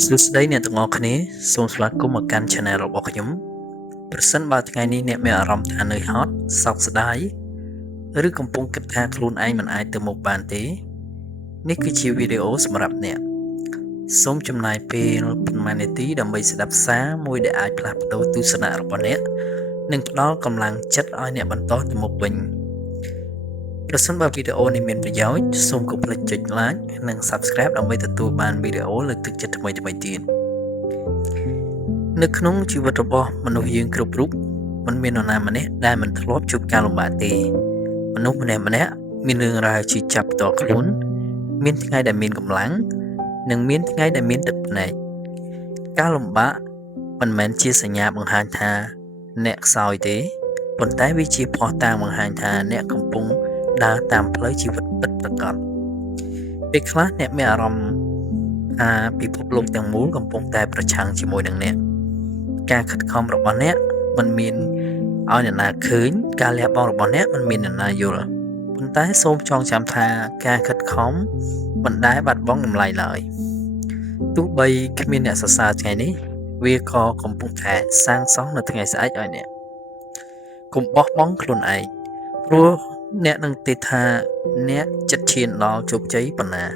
សួស្តីអ្នកទាំងអស់គ្នាសូមស្វាគមន៍មកកាន់ Channel របស់ខ្ញុំប្រសិនបើថ្ងៃនេះអ្នកមានអារម្មណ៍ថានឿយហត់សោកស្ដាយឬកំពុងគិតថាខ្លួនឯងមិនអាចទៅមុខបានទេនេះគឺជាវីដេអូសម្រាប់អ្នកសូមចំណាយពេលប៉ុន្មាននាទីដើម្បីស្ដាប់សារមួយដែលអាចផ្លាស់ប្ដូរទស្សនៈរបស់អ្នកនិងផ្ដល់កម្លាំងចិត្តឲ្យអ្នកបន្តទៅមុខវិញប្រសិនបើវីដេអូនេះមានប្រយោជន៍សូមកុំភ្លេចចុច Like និង Subscribe ដើម្បីទទួលបានវីដេអូលើកទឹកចិត្តថ្មីៗទៀតនៅក្នុងជីវិតរបស់មនុស្សយើងគ្រប់រូបមិនមាននរណាម្នាក់ដែលមិនធ្លាប់ជួបការលំបាកទេមនុស្សម្នាក់ៗមានរឿងរ៉ាវជាចាប់ផ្ទាល់ខ្លួនមានថ្ងៃដែលមានកម្លាំងនិងមានថ្ងៃដែលមានទឹកភ្នែកការលំបាកមិនមែនជាសញ្ញាបង្ហាញថាអ្នកខ្សោយទេប៉ុន្តែវាជាភស្តុតាងបង្ហាញថាអ្នកកំពុងដើរតាមផ្លូវជីវិតពិតប្រាកដពេលខ្លះអ្នកមានអារម្មណ៍ថាពិភពលោកទាំងមូលកំពុងតែប្រឆាំងជាមួយនឹងអ្នកការខិតខំរបស់អ្នកមិនមានឲ្យអ្នកណាឃើញការលះបង់របស់អ្នកមិនមានអ្នកណាយល់ប៉ុន្តែសូមចងចាំថាការខិតខំមិនដែលបាត់បង់តម្លៃឡើយទោះបីគ្មានអ្នកសរសើរថ្ងៃនេះវាក៏កំពុងតែសាងសង់នៅថ្ងៃស្អែកឲ្យអ្នកកុំបោះបង់ខ្លួនឯងព្រោះអ្នកនឹងទេថាអ្នកចិត្តឈានដល់ជោគជ័យប៉ុណ្ណា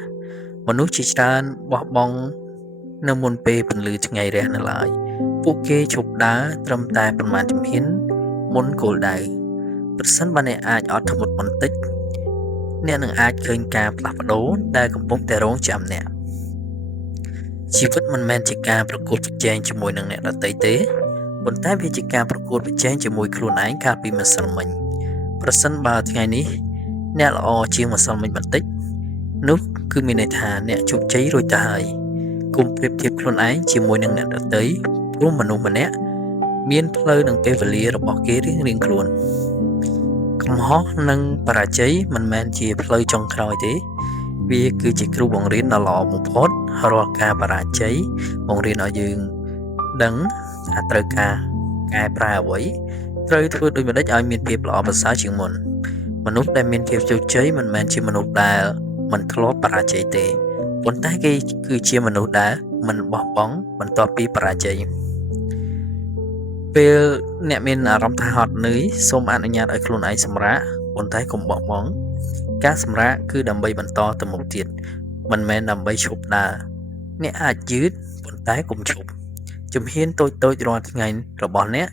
មនុស្សជាច្រើនបោះបង់នៅមុនពេលពន្លឺថ្ងៃរះនៅឡើយពួកគេឈប់ដើរត្រឹមតែប្រមាណជំហានមុនគោលដៅប្រសិនបើអ្នកអាចអត់ធ្មត់បន្តិចអ្នកនឹងអាចឃើញការផ្លាស់ប្ដូរដែលកំពុងតែរងចាំអ្នកជីវិតមិនមែនជាការប្រកួតប្រជែងជាមួយនឹងអ្នកដទៃទេប៉ុន្តែវាជាការប្រកួតប្រជែងជាមួយខ្លួនឯងកាលពីម្សិលមិញប្រសិនបើថ្ងៃនេះអ្នកល្អជាងម្សិលមិញបន្តិចនោះគឺមានន័យថាអ្នកជោគជ័យរួចទៅហើយកុំប្រៀបធៀបខ្លួនឯងជាមួយនឹងអ្នកដទៃព្រោះមនុស្សម្នាក់មានផ្លូវនិងពេលវេលារបស់គេរៀងៗខ្លួនកំហុសនិងបរាជ័យមិនមែនជាផ្លូវចុងក្រោយទេវាគឺជាគ្រូបង្រៀនដ៏ល្អបំផុតរាល់ការបរាជ័យបង្រៀនឲ្យយើងដឹងថាត្រូវការកែប្រែអ្វីត្រូវធ្វើដូចម្តេចឲ្យមានភាពល្អប្រសើរជាងមុនមនុស្សដែលមានភាពជោគជ័យមិនមែនជាមនុស្សដែលមិនធ្លាប់បរាជ័យទេប៉ុន្តែគេគឺជាមនុស្សដែលមិនបោះបង់បន្ទាប់ពីបរាជ័យពេលអ្នកមានអារម្មណ៍ថាហត់នឿយសូមអនុញ្ញាតឲ្យខ្លួនឯងសម្រាកប៉ុន្តែកុំបោះបង់ការសម្រាកគឺដើម្បីបន្តទៅមុខទៀតមិនមែនដើម្បីឈប់ដើរអ្នកអាចយឺតប៉ុន្តែកុំឈប់ជំហានតូចៗរាល់ថ្ងៃរបស់អ្នក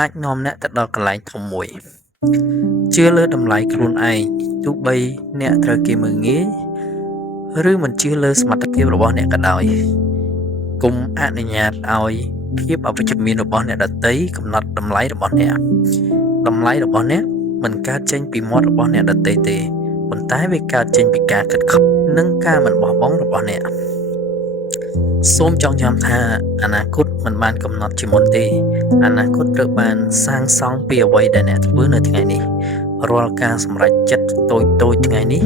អាចនាំអ្នកទៅដល់កន្លែងធំមួយជឿលើតម្លៃខ្លួនឯងទោះបីអ្នកត្រូវគេមើលងាយឬមិនជឿលើសមត្ថភាពរបស់អ្នកក៏ដោយកុំអនុញ្ញាតឲ្យភាពអវិជ្ជមានរបស់អ្នកដទៃកំណត់តម្លៃរបស់អ្នកតម្លៃរបស់អ្នកមិនកើតចេញពីមាត់របស់អ្នកដទៃទេប៉ុន្តែវាកើតចេញពីការខិតខំនិងការមិនបោះបង់របស់អ្នកសូមចងចាំថាអនាគតមិនបានកំណត់ជាមុនទេអនាគតត្រូវបានសាងសង់ពីអ្វីដែលអ្នកធ្វើនៅថ្ងៃនេះរាល់ការសម្រេចចិត្តតូចៗថ្ងៃនេះ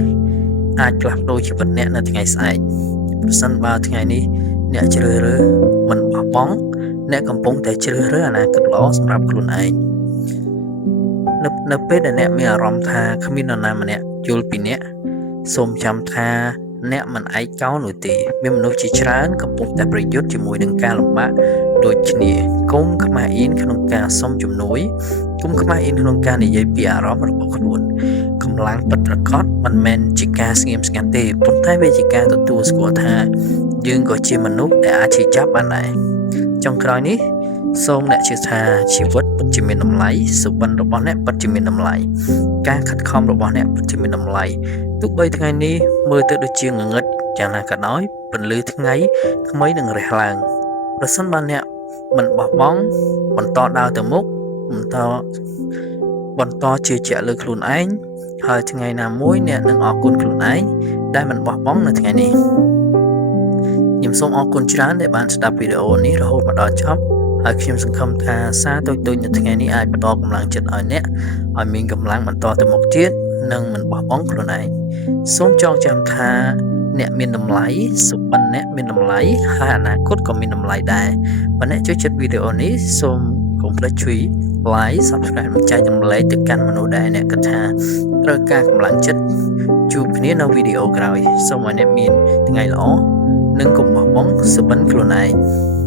អាចផ្លាស់ប្ដូរជីវិតអ្នកនៅថ្ងៃស្អែកប្រសិនបើថ្ងៃនេះអ្នកជ្រើសរើសមិនបោះបង់អ្នកកំពុងតែជ្រើសរើសអនាគតល្អសម្រាប់ខ្លួនឯងនៅពេលដែលអ្នកមានអារម្មណ៍ថាគ្មាននរណាម្នាក់យល់ពីអ្នកសូមចាំថាអ្នកមិនឯកោនោះទេមានមនុស្សជាច្រើនកំពុងតែប្រយុទ្ធជាមួយនឹងការលំបាកដូចគ្នាកុំខ្មាស់អៀនក្នុងការសុំជំនួយកុំខ្មាស់អៀនក្នុងការនិយាយពីអារម្មណ៍របស់ខ្លួនកម្លាំងពិតប្រាកដមិនមែនជាការស្ងៀមស្ងាត់ទេប៉ុន្តែវាជាការទទួលស្គាល់ថាយើងក៏ជាមនុស្សដែលអាចឈឺចាប់បានដែរចុងក្រោយនេះសូមអ្នកជឿថាជីវិតពិតជាមានតម្លៃសុបិនរបស់អ្នកពិតជាមានតម្លៃការខិតខំរបស់អ្នកពិតជាមានតម្លៃទោះបីថ្ងៃនេះមើលទៅដូចជាងងឹតយ៉ាងណាក៏ដោយពន្លឺថ្ងៃថ្មីនឹងរះឡើងប្រសិនបើអ្នកមិនបោះបង់បន្តដើរទៅមុខបន្តជឿជាក់លើខ្លួនឯងហើយថ្ងៃណាមួយអ្នកនឹងអរគុណខ្លួនឯងដែលមិនបោះបង់នៅថ្ងៃនេះខ្ញុំសូមអរគុណច្រើនដែលបានស្ដាប់វីដេអូនេះរហូតមកដល់ចប់ហើយខ្ញុំសង្ឃឹមថាសារតូចៗនៅថ្ងៃនេះអាចបន្តកម្លាំងចិត្តឲ្យអ្នកឲ្យមានកម្លាំងបន្តទៅមុខទៀតនិងមិនបោះបង់ខ្លួនឯងសូមចងចាំថាអ្នកមានតម្លៃសុបិនអ្នកមានតម្លៃហើយអនាគតក៏មានតម្លៃដែរបើអ្នកចូលចិត្តវីដេអូនេះសូមកុំភ្លេចជួយ like subscribe និងចែករំលែកទៅកាន់មនុស្សដែលអ្នកគិតថាត្រូវការកម្លាំងចិត្តជួបគ្នានៅវីដេអូក្រោយសូមឲ្យអ្នកមានថ្ងៃល្អ និងកុំបោះបង់សុបិនខ្លួនឯង។